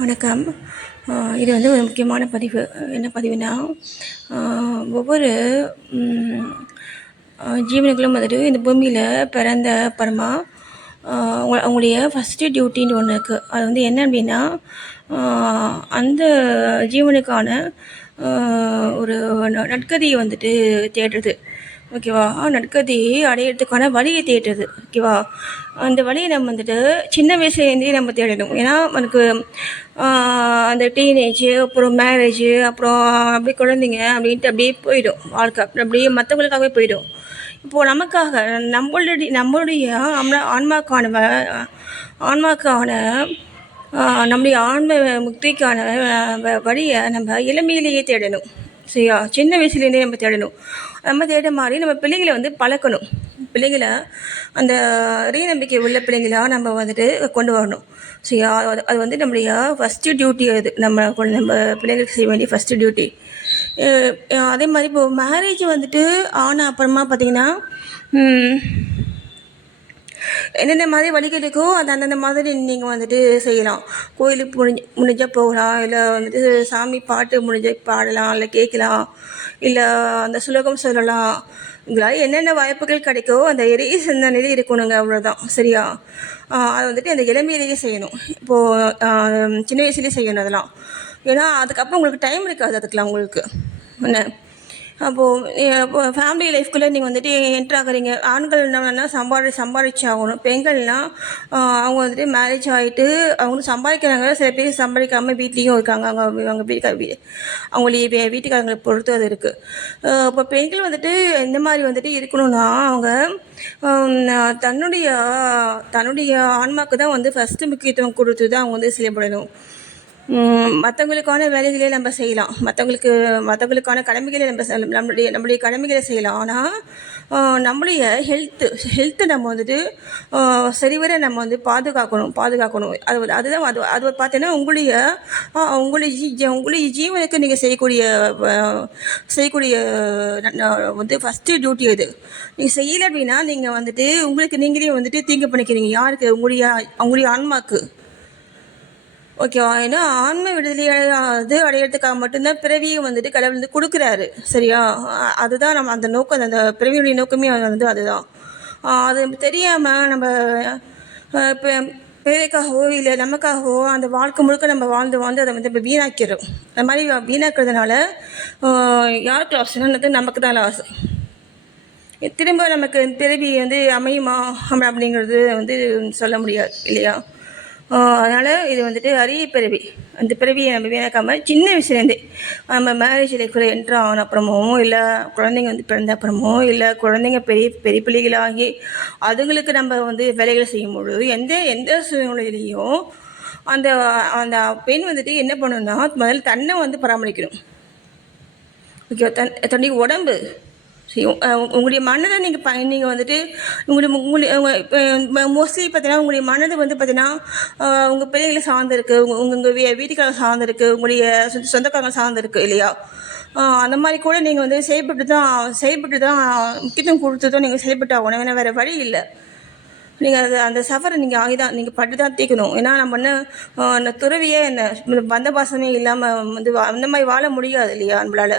வணக்கம். இது வந்து ஒரு முக்கியமான பதிவு. என்ன பதிவுனா, ஒவ்வொரு ம் ஜீவன்களும் வந்துட்டு இந்த பூமியில் பிறந்த அப்புறமா அவங்களுடைய ஃபஸ்ட்டு டியூட்டின்னு ஒன்று இருக்குது. அது வந்து என்ன அப்படின்னா, அந்த ஜீவனுக்கான ஒரு நற்கதியை வந்துட்டு தேடுறது. ஓகேவா? நற்கதியை அடையிறதுக்கான வழியை தேடுறது. ஓகேவா? அந்த வழியை நம்ம வந்துட்டு சின்ன வயசுலேருந்தே நம்ம தேடணும். ஏன்னா நமக்கு அந்த டீனேஜு, அப்புறம் மேரேஜு, அப்புறம் அப்படியே குழந்தைங்க அப்படின்ட்டு அப்படியே போயிடும் வாழ்க்கை. அப்படியே மற்றவங்களுக்காகவே போயிடும். இப்போது நமக்காக நம்மளுடைய ஆன்மாக்கான நம்முடைய ஆன்ம முக்திக்கான வழியை நம்ம இளமையிலேயே தேடணும். சரியா? சின்ன வயசுலேருந்தே நம்ம தேடணும். நம்ம தேட மாதிரி நம்ம பிள்ளைங்களை வந்து பழக்கணும். பிள்ளைங்களை அந்த இறை நம்பிக்கை உள்ள பிள்ளைங்களா நம்ம வந்துட்டு கொண்டு வரணும். சரியா? அது வந்து நம்முடைய ஃபஸ்ட்டு டியூட்டி. அது நம்ம பிள்ளைங்களுக்கு செய்ய வேண்டிய ஃபஸ்ட்டு டியூட்டி. அதே மாதிரி இப்போது மேரேஜ் வந்துட்டு ஆன அப்புறமா பார்த்திங்கன்னா என்னென்ன மாதிரி வழிகள் இருக்கோ அது அந்தந்த மாதிரி நீங்கள் வந்துட்டு செய்யலாம். கோயிலுக்கு முடிஞ்சால் போகலாம், இல்லை வந்துட்டு சாமி பாட்டு முடிஞ்சால் பாடலாம், இல்லை கேட்கலாம், இல்லை அந்த சுலோகம் சொல்லலாம். உங்களால் என்னென்ன வாய்ப்புகள் கிடைக்கோ அந்த இறை சிந்தனையிலே இருக்கணுங்க. அவ்வளோதான். சரியா? அதை வந்துட்டு அந்த இளமையிலேயே செய்யணும். இப்போது சின்ன வயசுலேயே செய்யணும் அதெல்லாம். ஏன்னா அதுக்கப்புறம் உங்களுக்கு டைம் இருக்காது அதுக்கெலாம் உங்களுக்கு. என்ன அப்போது ஃபேமிலி லைஃப்குள்ளே நீங்கள் வந்துட்டு என்ட்ராகிறீங்க. ஆண்கள் என்னன்னா சம்பாதிச்சு ஆகணும். பெண்கள்னால் அவங்க வந்துட்டு மேரேஜ் ஆகிட்டு அவங்க சம்பாதிக்கிறாங்க. சில பேர் சம்பாதிக்காமல் வீட்லேயும் இருக்காங்க. அவங்க அவங்களுடைய வீட்டுக்காரங்களை பொறுத்து அது இருக்குது. இப்போ பெண்கள் வந்துட்டு இந்த மாதிரி வந்துட்டு இருக்கணும்னா அவங்க தன்னுடைய ஆன்மாவுக்கு தான் வந்து ஃபஸ்ட்டு முக்கியத்துவம் கொடுத்து தான் அவங்க வந்து செயல்படணும். மற்றவங்களுக்கான வேலைகளே நம்ம செய்யலாம், மற்றவங்களுக்கான கடமைகளை நம்மளுடைய கடமைகளை செய்யலாம். ஆனால் நம்மளுடைய ஹெல்த்தை நம்ம வந்துட்டு சரிவர நம்ம வந்து பாதுகாக்கணும். அதுதான் அது பார்த்தீங்கன்னா உங்களுடைய ஜீவனுக்கு நீங்கள் செய்யக்கூடிய வந்து ஃபஸ்ட்டு டியூட்டி அது. நீங்கள் செய்யலை அப்படின்னா நீங்கள் வந்துட்டு உங்களுக்கு நீங்களே வந்துட்டு தீங்கு பண்ணிக்கிறீங்க. யாருக்கு? அவங்களுடைய ஆன்மாக்கு. ஓகேவா? ஏன்னா ஆன்ம விடுதலை அடையிறதுக்காக மட்டும்தான் பிறவியை வந்துட்டு கடவுள் வந்து கொடுக்குறாரு. சரியா? அதுதான் நம்ம அந்த நோக்கம், அந்த பிறவியுடைய நோக்கமே வந்து அதுதான். அது தெரியாமல் நம்ம இப்போ பிறவிக்காகவோ இல்லை நமக்காகவோ அந்த வாழ்க்கை முழுக்க நம்ம வாழ்ந்து அதை வந்து இப்போ வீணாக்கிறோம். அந்த மாதிரி வீணாக்கிறதுனால யாருக்கு லாஸ்ன்றது நமக்கு தான் லாஸ். திரும்ப நமக்கு பிறவி வந்து அமையுமா அப்படிங்கிறது வந்து சொல்ல முடியாது இல்லையா? அதனால் இது வந்துட்டு அரிய பிறவி. அந்த பிறவியை நம்ம வீணாக்காமல் சின்ன வயசுலேருந்தே நம்ம மேரேஜ் லைஃப்பில் என்ட்ரு ஆன அப்புறமோ, இல்லை குழந்தைங்க வந்து பிறந்த அப்புறமோ, இல்லை குழந்தைங்க பெரிய பிள்ளைகளாகி அதுங்களுக்கு நம்ம வந்து வேலைகளை செய்யும்பொழுது எந்த சூழ்நிலையிலையும் அந்த அந்த பெண் வந்துட்டு என்ன பண்ணணும்னா முதல்ல தன்னை வந்து பராமரிக்கணும். ஓகே? தன்னுடைய உடம்பு உங்களுடைய மனதை நீங்கள் வந்துட்டு இப்போ மோஸ்ட்லி பார்த்தீங்கன்னா உங்களுடைய மனது வந்து பார்த்தீங்கன்னா உங்கள் பிள்ளைகளை சார்ந்திருக்கு, உங்கள் வீட்டுக்காரங்க சார்ந்திருக்கு, உங்களுடைய சொந்தக்காரங்க சார்ந்திருக்கு இல்லையா? அந்த மாதிரி கூட நீங்கள் வந்து செயல்பட்டு தான் முக்கியத்துவம் கொடுத்து தான் நீங்கள் செயல்பட்டு ஆகணும். ஏன்னா வேறு வழி இல்லை. நீங்கள் அந்த சஃபரை நீங்கள் பட்டு தான் தீக்கணும். ஏன்னா நம்ம அந்த துறவியே பந்த பாசமே இல்லாமல் வந்து அந்த மாதிரி வாழ முடியாது இல்லையா நம்மளால்?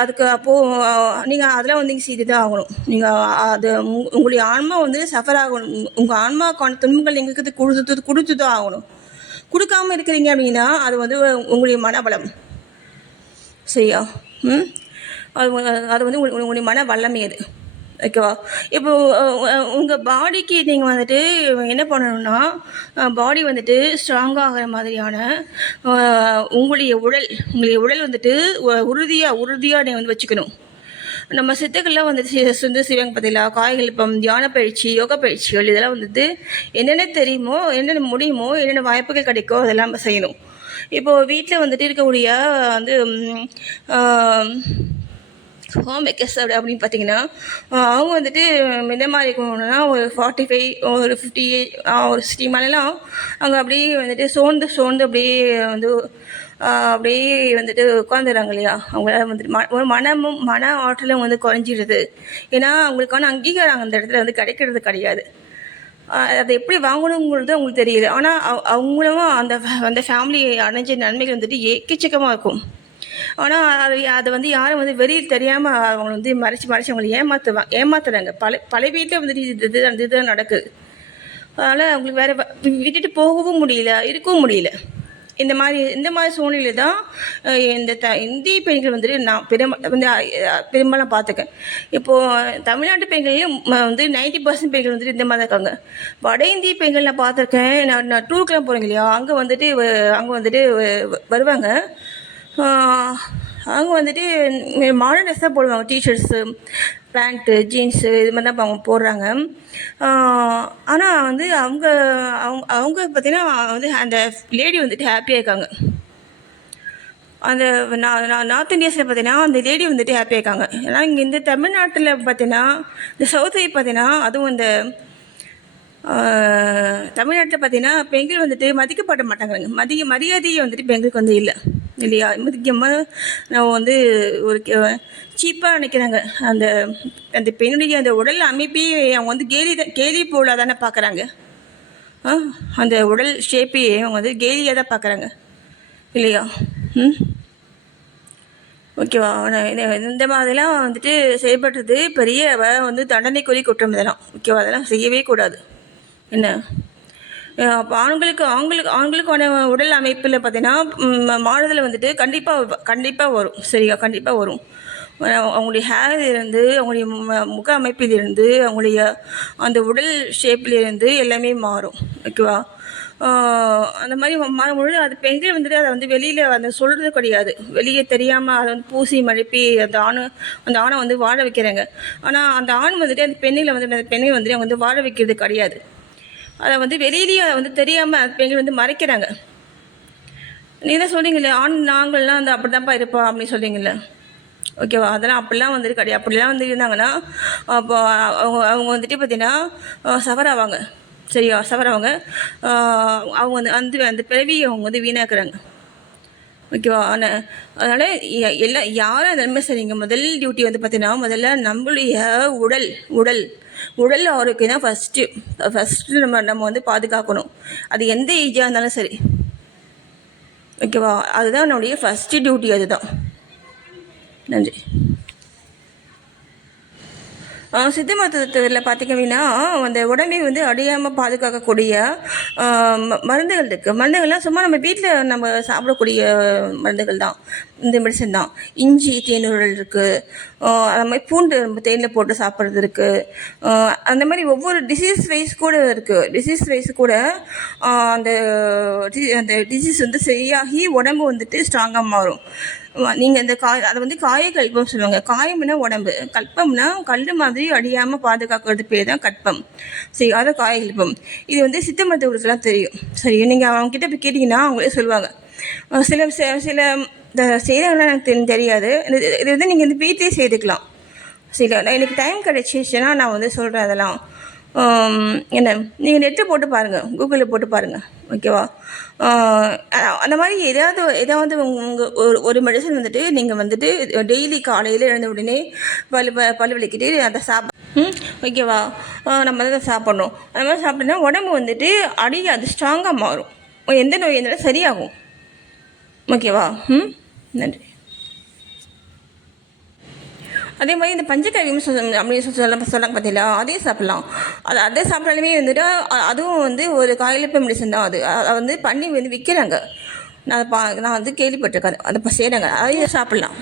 அதுக்கு அப்போது நீங்கள் அதெல்லாம் வந்து செய்து தான் ஆகணும். நீங்கள் அது உங்களுடைய ஆன்மா வந்து சஃபர் ஆகணும். உங்கள் ஆன்மாவுக்கான துன்பங்கள் எங்களுக்கு கொடுத்து தான் ஆகணும். கொடுக்காமல் இருக்கிறீங்க அப்படின்னா அது வந்து உங்களுடைய மனபலம். சரியா? அது வந்து உங்களுடைய மன வல்லமை அது. ஓகேவா? இப்போது உங்கள் பாடிக்கு நீங்கள் வந்துட்டு என்ன பண்ணணும்னா பாடி வந்துட்டு ஸ்ட்ராங்காகிற மாதிரியான உங்களுடைய உடல் வந்துட்டு உறுதியாக நீங்கள் வந்து வச்சுக்கணும். நம்ம சித்தர்கள்லாம் வந்துட்டு செய்வாங்க பார்த்தீங்களா? காய்கல்பம், தியான பயிற்சி, யோகா பயிற்சிகள் இதெல்லாம் வந்துட்டு என்னென்ன தெரியுமோ, என்னென்ன முடியுமோ, என்னென்ன வாய்ப்புகள் கிடைக்கோ அதெல்லாம் நம்ம செய்யணும். இப்போது வீட்டில் வந்துட்டு இருக்கக்கூடிய வந்து ஹோம் மேக்கர்ஸ் அப்படின்னு பார்த்தீங்கன்னா அவங்க வந்துட்டு எந்த மாதிரி இருக்கணும்னா ஒரு 45 ஒரு 58 ஒரு 60 மேலாம் அவங்க அப்படியே வந்துட்டு சோர்ந்து அப்படியே வந்து அப்படியே வந்துட்டு உட்காந்துடுறாங்க இல்லையா? அவங்களால வந்துட்டு ஒரு மன ஆற்றலும் வந்து குறைஞ்சிடுது. ஏன்னா அவங்களுக்கான அங்கீகாரம் அந்த இடத்துல வந்து கிடைக்கிறது கிடையாது. அதை எப்படி வாங்கணுங்கிறது அவங்களுக்கு தெரியல. ஆனால் அவங்களும் அந்த அந்த ஃபேமிலி அடைஞ்ச நன்மைகள் வந்துட்டு எக்கச்சக்கமாக இருக்கும். ஆனால் அதை வந்து யாரும் வந்து வெளியில் தெரியாமல் அவங்க வந்து மறைச்சி அவங்களை ஏமாத்துறாங்க. பல வீட்டில் வந்துட்டு இதுதான் நடக்குது. அதனால் அவங்களுக்கு வேறு விட்டுட்டு போகவும் முடியல, இருக்கவும் முடியல. இந்த மாதிரி சூழ்நிலை தான் இந்திய பெண்கள் வந்துட்டு நான் பெரும்பாலும் பார்த்துக்கேன். இப்போது தமிழ்நாட்டு பெண்கள்லையும் வந்து 90% பெண்கள் வந்துட்டு இந்த மாதிரி தான் இருக்காங்க. வட இந்திய பெண்கள் நான் பார்த்துருக்கேன். நான் டூருக்கெலாம் போகிறேங்க இல்லையா, அங்கே வந்துட்டு வருவாங்க. அவங்க வந்துட்டு மாடர்ன் ட்ரெஸ் தான் போடுவாங்க. டிஷர்ட்ஸு, பேண்ட்டு, ஜீன்ஸு இது மாதிரி தான் அவங்க போடுறாங்க. ஆனால் வந்து அவங்க பார்த்திங்கன்னா வந்து அந்த லேடி வந்துட்டு ஹாப்பியாக இருக்காங்க. அந்த நார்த் இந்தியாஸில் பார்த்தீங்கன்னா அந்த லேடி வந்துட்டு ஹாப்பியாக இருக்காங்க. ஏன்னா இங்கே இந்த தமிழ்நாட்டில் பார்த்தீங்கன்னா இந்த சவுத் சைடு பார்த்தீங்கன்னா அதுவும் இந்த தமிழ்நாட்டில் பார்த்தீங்கன்னா பெண்கள் வந்துட்டு மதிக்கப்பட மாட்டாங்கிறாங்க. மரியாதையை வந்துட்டு பெண்களுக்கு வந்து இல்லை இல்லையா. முக்கியமாக நம்ம வந்து ஒரு சீப்பாக நினைக்கிறாங்க. அந்த அந்த பெண்ணுடைய அந்த உடல் அமைப்பையே அவங்க வந்து கேலி போல தானே பார்க்குறாங்க. அந்த உடல் ஷேப்பையே அவங்க வந்து கேலியாக தான் பார்க்குறாங்க இல்லையா. ஓகேவா. இந்த மாதிரிலாம் வந்துட்டு செயல்படுறது பெரிய வந்து தண்டனைக்குரிய குற்றம் இதெல்லாம். ஓகேவா, அதெல்லாம் செய்யவே கூடாது. என்ன அப்போ ஆண்களுக்கான உடல் அமைப்பில் பார்த்தீங்கன்னா மாறுதல் வந்துட்டு கண்டிப்பாக வரும். சரியா, கண்டிப்பாக வரும். அவங்களுடைய ஹேர்லேருந்து, அவங்களுடைய முக அமைப்பிலிருந்து, அவங்களுடைய அந்த உடல் ஷேப்லேருந்து எல்லாமே மாறும். ஓகேவா. அந்த மாதிரி மாறும்பொழுது அது பெண்கள் வந்துட்டு அதை வந்து வெளியில் அந்த சொல்கிறது கிடையாது. வெளியே தெரியாமல் அதை வந்து பூசி மழுப்பி அந்த ஆணை வந்து வாழ வைக்கிறாங்க. ஆனால் அந்த ஆண் வந்துட்டு அந்த பெண்ணில் வந்து அந்த பெண்ணை வந்துட்டு அவங்க வந்து வாழ வைக்கிறது கிடையாது. அதை வந்து வெளியிலேயே அதை வந்து தெரியாமல் பெண்கள் வந்து மறைக்கிறாங்க. நீங்கள் சொல்கிறீங்களே நாங்கள்லாம் வந்து அப்படி தான்ப்பா இருப்போம் அப்படின்னு சொல்கிறீங்களே. ஓகேவா, அதெல்லாம் அப்படிலாம் வந்துட்டு கிடையாது. அப்படிலாம் வந்து இருந்தாங்கன்னா அப்போ அவங்க வந்துட்டு பார்த்தீங்கன்னா சவராவாங்க. சரியா, சவராவாங்க. அவங்க வந்து அந்த பிறவியை அவங்க வந்து வீணாக்குறாங்க. ஓகேவா. அதனால் யாரும் அதெல்லாமே சரிங்க. முதல் டியூட்டி வந்து பார்த்தீங்கன்னா முதல்ல நம்மளுடைய உடல் ஆரோக்கியம் தான் ஃபஸ்ட்டு நம்ம வந்து பாதுகாக்கணும். அது எந்த ஏஜாக இருந்தாலும் சரி. ஓகேவா, அதுதான் என்னுடைய ஃபஸ்ட்டு டியூட்டி. அதுதான். நன்றி. சித்த மருத்துவத்தில் பார்த்திங்க அப்படின்னா அந்த உடம்பை வந்து அழியாமல் பாதுகாக்கக்கூடிய மருந்துகள் இருக்குது. மருந்துகள்லாம் சும்மா நம்ம வீட்டில் நம்ம சாப்பிடக்கூடிய மருந்துகள் தான். இந்த மெடிசன் தான். இஞ்சி தேனூரல் இருக்குது. அந்த மாதிரி பூண்டு நம்ம தேனில் போட்டு சாப்பிட்றது இருக்குது. அந்த மாதிரி ஒவ்வொரு டிசீஸ் வைஸ் கூட இருக்குது. டிசீஸ் வைஸ் கூட அந்த டிசீஸ் வந்து சரியாகி உடம்பு வந்துட்டு ஸ்ட்ராங்காக மாறும். நீங்கள் இந்த அதை வந்து காயக்கல்பம் சொல்லுவாங்க. காயம்னா உடம்பு, கல்பம்னா கல் மாதிரி அழியாமல் பாதுகாக்கிறது பேர் தான் கற்பம். சரி, அதை காயக்கல்பம். இது வந்து சித்த மருத்துவர்களுக்கெல்லாம் தெரியும். சரி, நீங்கள் அவங்ககிட்ட போய் கேட்டிங்கன்னா அவங்களே சொல்லுவாங்க. சில இந்த செய்கிறவங்களாம் எனக்கு தெரியாது. இது வந்து நீங்கள் வந்து வீட்டிலே செய்துக்கலாம். சரி, எனக்கு டைம் கிடைச்சிச்சுன்னா நான் வந்து சொல்கிறேன் அதெல்லாம். என்ன நீங்கள் நெட்டில் போட்டு பாருங்கள், கூகுளில் போட்டு பாருங்கள். ஓகேவா. அந்த மாதிரி ஏதாவது உங்கள் ஒரு மெடிசன் வந்துட்டு நீங்கள் வந்துட்டு டெய்லி காலையில் எழுந்த உடனே பல் விளக்கிட்டு அதை ஓகேவா. நம்ம அதை சாப்பிட்ணும். அந்த மாதிரி சாப்பிட்டோன்னா உடம்பு வந்துட்டு அடியாது, ஸ்ட்ராங்காக மாறும். எந்த நோய் இருந்தாலும் சரியாகும். ஓகேவா. நன்றி. அதே மாதிரி இந்த பஞ்சகவியம் அப்படின்னு சொல்லாங்க பார்த்தீங்களா, அதையும் சாப்பிட்லாம். அதை சாப்பிட்டாலுமே வந்துட்டு அதுவும் வந்து ஒரு காயலிப்பு மெடிசன் தான். அதை வந்து பண்ணி வந்து விற்கிறாங்க. நான் வந்து கேள்விப்பட்டிருக்கேன். அதை செய்கிறாங்க, அதையும் சாப்பிட்லாம்.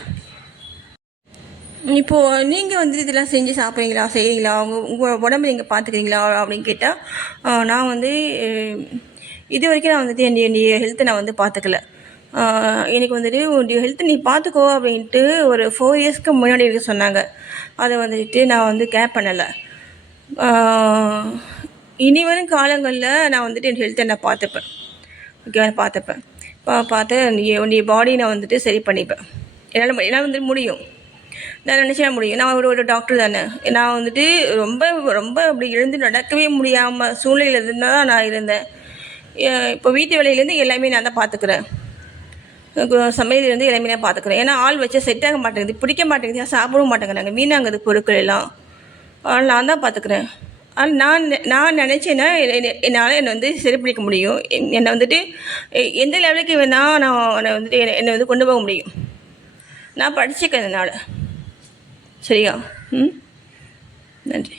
இப்போது நீங்கள் வந்து இதெல்லாம் செஞ்சு செய்கிறீங்களா உங்கள் உடம்பு நீங்கள் பார்த்துக்கிறீங்களா அப்படின்னு கேட்டால் நான் வந்து இது வரைக்கும் நான் வந்துட்டு என்னுடைய ஹெல்த்தை நான் வந்து பார்த்துக்கல. எனக்கு வந்துட்டு உன்னுடைய ஹெல்த்தை நீ பார்த்துக்கோ அப்படின்ட்டு ஒரு 4 இயர்ஸ்க்கு முன்னாடி இருக்க சொன்னாங்க. அதை வந்துட்டு நான் வந்து கேர் பண்ணலை. இனி வரும் காலங்களில் நான் வந்துட்டு என் ஹெல்த்தை நான் பார்த்துப்பேன். ஓகே, பார்த்துப்பேன். பார்த்து உன்னுடைய பாடியை நான் வந்துட்டு சரி பண்ணிப்பேன். என்னால் வந்துட்டு முடியும். நான் நினச்சா முடியும். நான் ஒரு டாக்டர் தானே. நான் வந்துட்டு ரொம்ப ரொம்ப அப்படி எழுந்து நடக்கவே முடியாமல் சூழ்நிலையில் இருந்தால் தான் நான் இருந்தேன். இப்போ வீட்டு வேலையிலேருந்து எல்லாமே நான் தான் பார்த்துக்கிறேன். சமையலேருந்து எல்லாமே நான் பார்த்துக்கிறேன். ஏன்னா ஆள் வச்சா செட் ஆக மாட்டேங்குது, பிடிக்க மாட்டேங்குது, சாப்பிடவும் மாட்டேங்கிறாங்க, வீணாங்குது பொருட்கள் எல்லாம். அதனால் நான் தான் பார்த்துக்கிறேன். ஆனால் நான் நினச்சேன்னா என்னால் என்னை வந்து சரி பண்ணிக்க முடியும். என்னை வந்துட்டு எந்த லெவலுக்கு வேணால் நான் வந்துட்டு என்னை வந்து கொண்டு போக முடியும். நான் படிச்சுக்கிறதுனால. சரியா? ம், நன்றி.